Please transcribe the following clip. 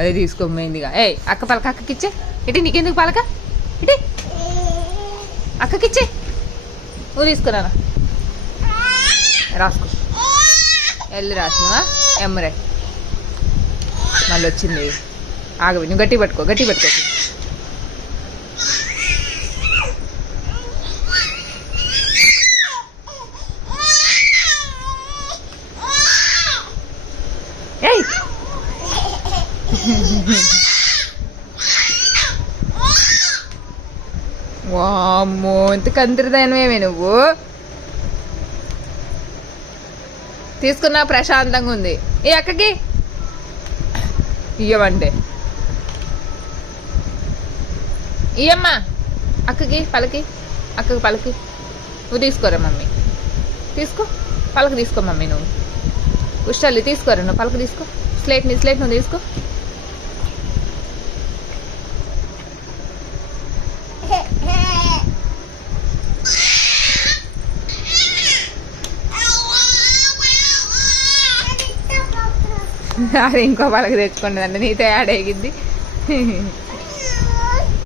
అదే తీసుకోమైందిగా. ఏ అక్క పలక అక్కకిచ్చే. ఇటు నీకెందుకు పలక, ఇటు అక్కకిచ్చే. నువ్వు తీసుకురా, రాసుకో. వెళ్ళి రాసినవా ఎమ్మరే. మళ్ళీ వచ్చింది. ఆగవి, నువ్వు గట్టి పట్టుకో, గట్టి పట్టుకో. ఏయ్ వామ్మో, ఇంత కంతిరిదానమేమే నువ్వు. తీసుకున్నా ప్రశాంతంగా ఉంది. ఏ అక్కకి ఇయ్యమంటే ఇయ్యమ్మా. అక్కకి పలకి, అక్కకి పలకి. నువ్వు తీసుకోరా మమ్మీ, తీసుకో పలక తీసుకో మమ్మీ. నువ్వు పుష్టాలి తీసుకోరా, నువ్వు పలక తీసుకో. స్లేట్ నువ్వు తీసుకో. అదే ఇంకో పలక తెచ్చుకుంటుందండి, నీతో యాడ్ అయ్యింది.